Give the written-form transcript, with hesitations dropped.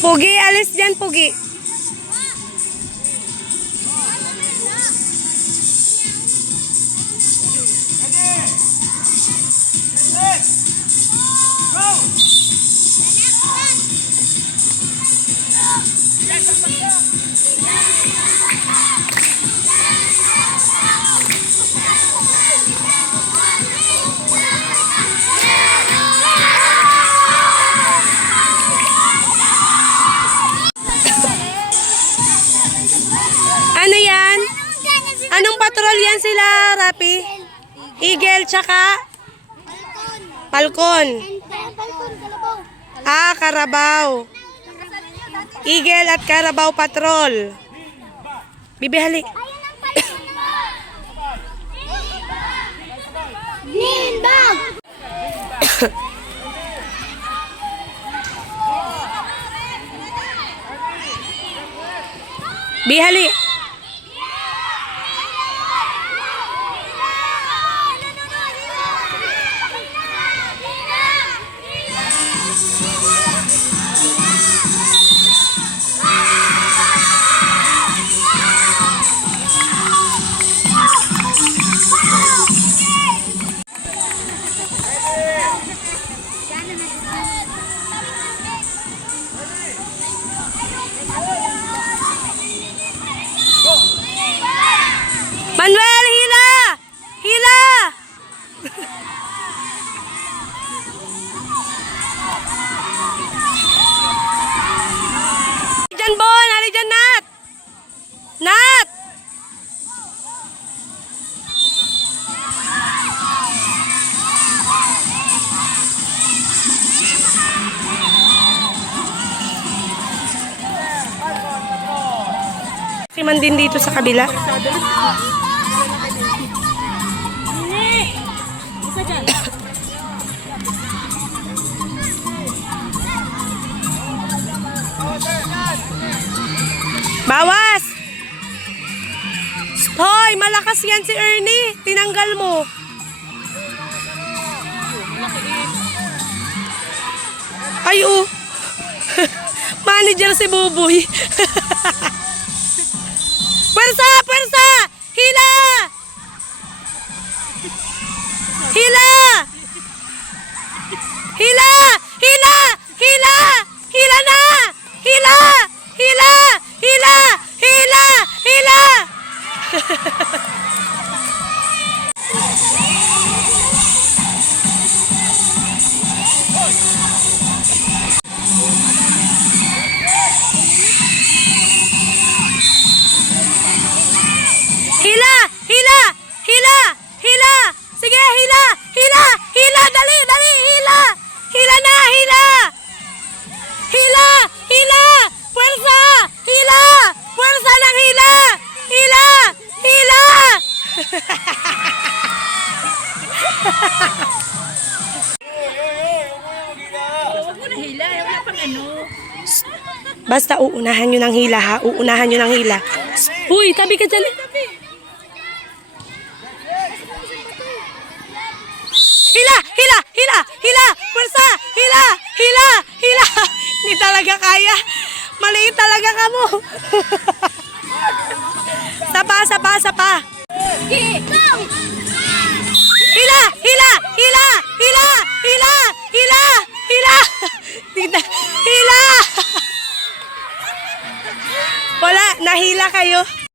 Pugi, alis dyan, Pugi. Ano yan? Anong patrol yan sila, Rapi? Eagle, tsaka? Falcon. Ah, Carabao. Eagle at Carabao Patrol. Bibihali. Lindog! Bihali. Manuel, hila! Hila! Dyan, Bon! Hali dyan, Nat! Nat! Si man din dito sa kabila. Bawas! Hoy, malakas yan si Ernie. Tinanggal mo. Ay, oh. Manager si Buboy. Pwersa! Pwersa! Hila! Hila! Hila! Hila! Hila! Hila na! Hila! Hila! Hila! Hila! Hila! Hila! Hila! Hila! Hila! Sige, hila! Hila! Hila! Dali! Dali! Hila! Hila na! Hila! Hila! Hila! Pwersa! Hila! Pwersa ng hila! Hila! Hila! Huwag mo na hila. Wala pang ano. Basta uunahan nyo ng hila, ha? Uunahan nyo ng hila. Uy, tabi ka dyan. Hila! Hila! Hila! Hila! Pwersa! Hila! Hila! Hila! Hindi talaga kaya. Maliit talaga ka mo. Sapa, sapa, sapa. Hila! Hila! Hila! Hila! Hila! Hila! Hila! Hila! Wala, nahila kayo.